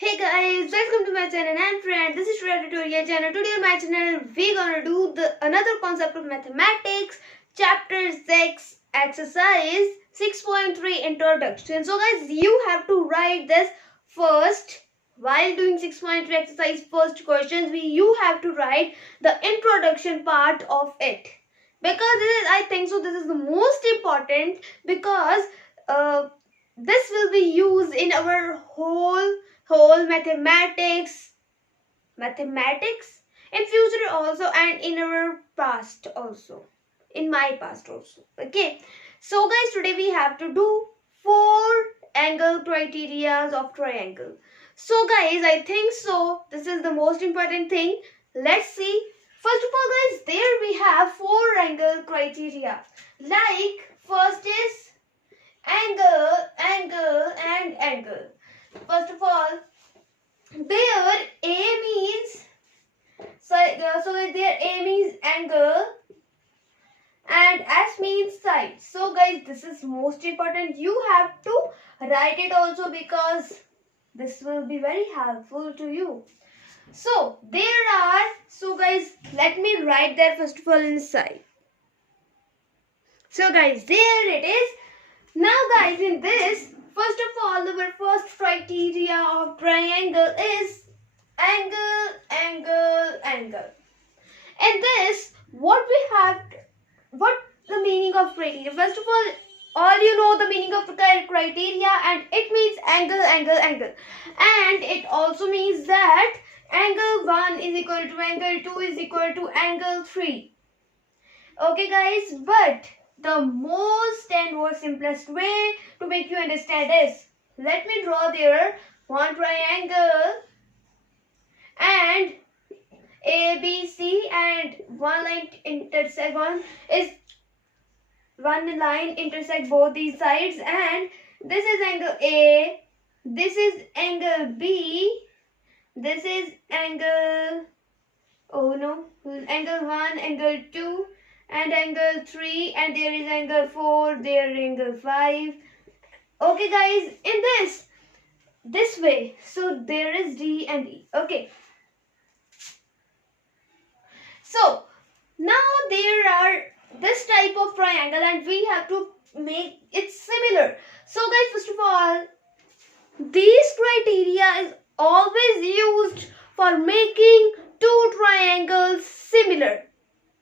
Hey guys, welcome to my channel and friend. This is Shria tutorial channel. Today on my channel we gonna do another concept of mathematics, chapter 6, exercise 6.3 introduction. So guys, you have to write this first. While doing 6.3 exercise first questions, you have to write the introduction part of it. Because I think so this is the most important because this will be used in our whole mathematics in future also, and in our past also, in my past also. Okay, so guys, today we have to do 4 angle criteria of triangle. So guys, I think so this is the most important thing. Let's see. First of all guys, there we have 4 angle criteria. Like first is angle and angle. First of all, there A means so there A means angle and S means side. So guys, this is most important. You have to write it also because this will be very helpful to you. So guys, let me write that first of all inside. So guys, there it is. Now guys, in this, first of all, our first criteria of triangle is angle. And this, what the meaning of criteria? First of all you know the meaning of the criteria, and it means angle. And it also means that angle 1 is equal to angle 2 is equal to angle 3. Okay guys, but the most and most simplest way to make you understand is, let me draw there one triangle and A, B, C, and one line intersect both these sides, and this is angle A, this is angle B, this is angle angle 1, angle 2, and angle 3, and there is angle 4, there is angle 5. Okay guys, in this way, so there is D and E. Okay, so now there are this type of triangle and we have to make it similar. So guys, first of all, these criteria is always used for making two triangles similar.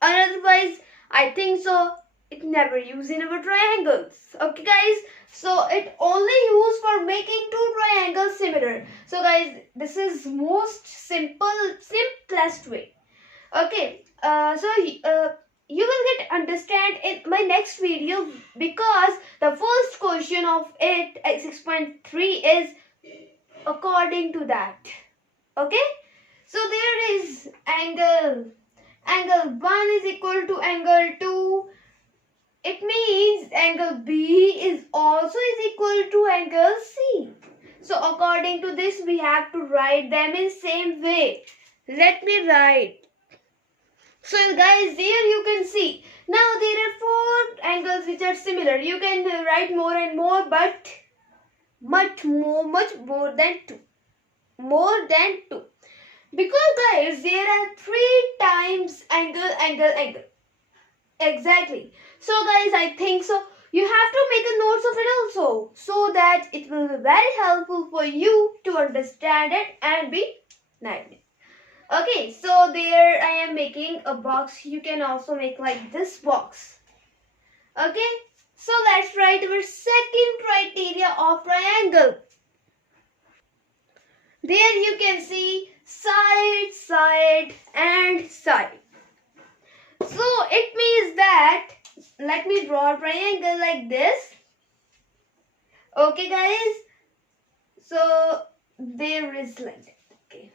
Otherwise, I think so it never used in our triangles. Okay guys, so it only used for making two triangles similar. So guys, this is most simplest way. Okay, you will get understand in my next video, because the first question of it 6.3 is according to that. Okay, so there is angle 1 is equal to angle 2. It means angle B is also is equal to angle C. So according to this, we have to write them in same way. Let me write. So guys, here you can see. Now there are 4 angles which are similar. You can write more and more, but much more than 2. More than 2. Because guys, there are 3 times angle. Exactly. So guys, I think so you have to make a notes of it also, so that it will be very helpful for you to understand it and be nice. Okay, so there I am making a box. You can also make like this box. Okay, so let's write our second criteria of triangle. There you can see side and side. So it means that, let me draw a triangle like this. Okay guys, so there is like that. Okay,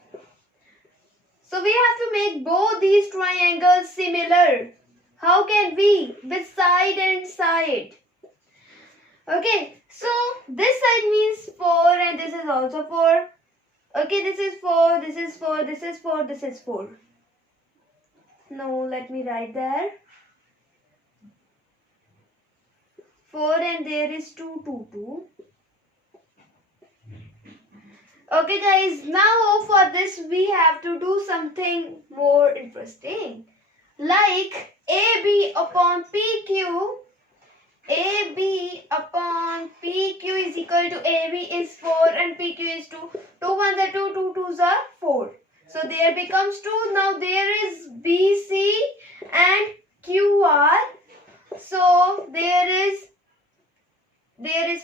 so we have to make both these triangles similar. How can we? With side and side. Okay, so this side means 4 and this is also 4. Okay, this is 4, this is 4, this is 4, this is 4. No, let me write there. 4 and there is 2. Okay guys, now for this we have to do something more interesting. Like AB upon PQ. AB upon PQ is equal to AB is 4 and PQ is 2. 2 ones are 2, 2 twos are 4. So there becomes 2. Now there is BC and QR. So there is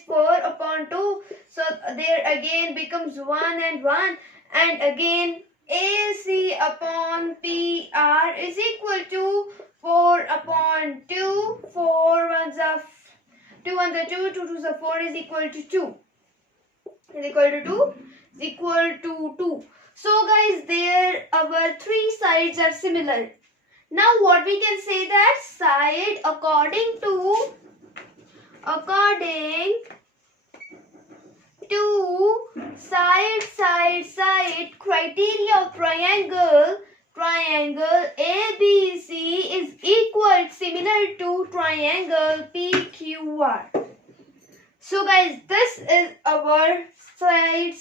4 upon 2. So there again becomes 1 and 1. And again AC upon PR is equal to 4 upon 2. 4 ones are 2 ones are 2. 2 twos are 4 is equal to 2. Is equal to 2. Is equal to 2. So guys, there our three sides are similar. Now what we can say that side according to side criteria of triangle ABC is equal similar to triangle PQR. So guys, this is our side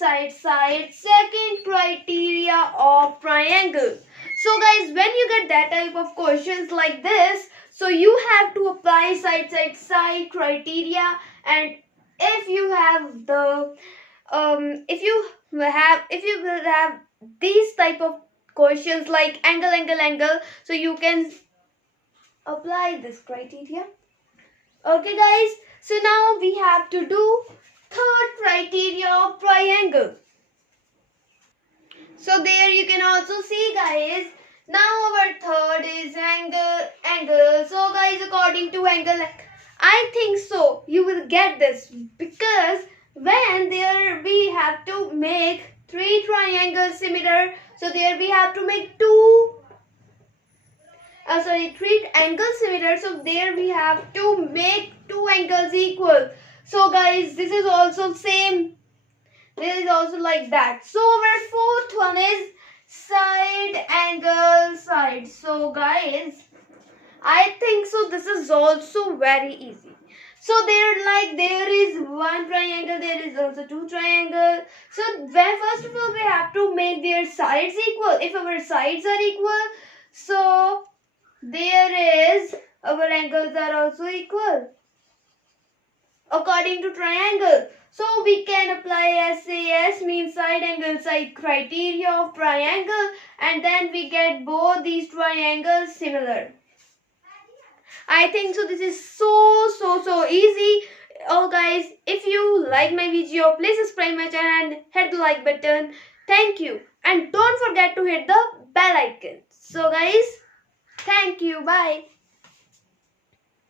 second criteria of triangle. So guys, when you get that type of questions like this, so you have to apply side criteria, and if you have the if you will have these type of questions like angle, so you can apply this criteria. Okay guys, so now we have to do third criteria of triangle. So there you can also see guys, now our third is angle. So guys, according to angle, I think so you will get this, because when there we have to make three triangles similar, so there we have to make three angles similar, so there we have to make two angles equal. So guys, this is also same. This is also like that. So our fourth one is side angle side. So guys, I think so this is also very easy. So there is one triangle, there is also two triangles. So first of all we have to make their sides equal. If our sides are equal, so there is our angles are also equal according to triangle. So we can apply SAS, means side angle side criteria of triangle, and then we get both these triangles similar. I think so this is so easy. Oh guys, if you like my video, please subscribe my channel and hit the like button. Thank you, and don't forget to hit the bell icon. So guys, thank you, bye.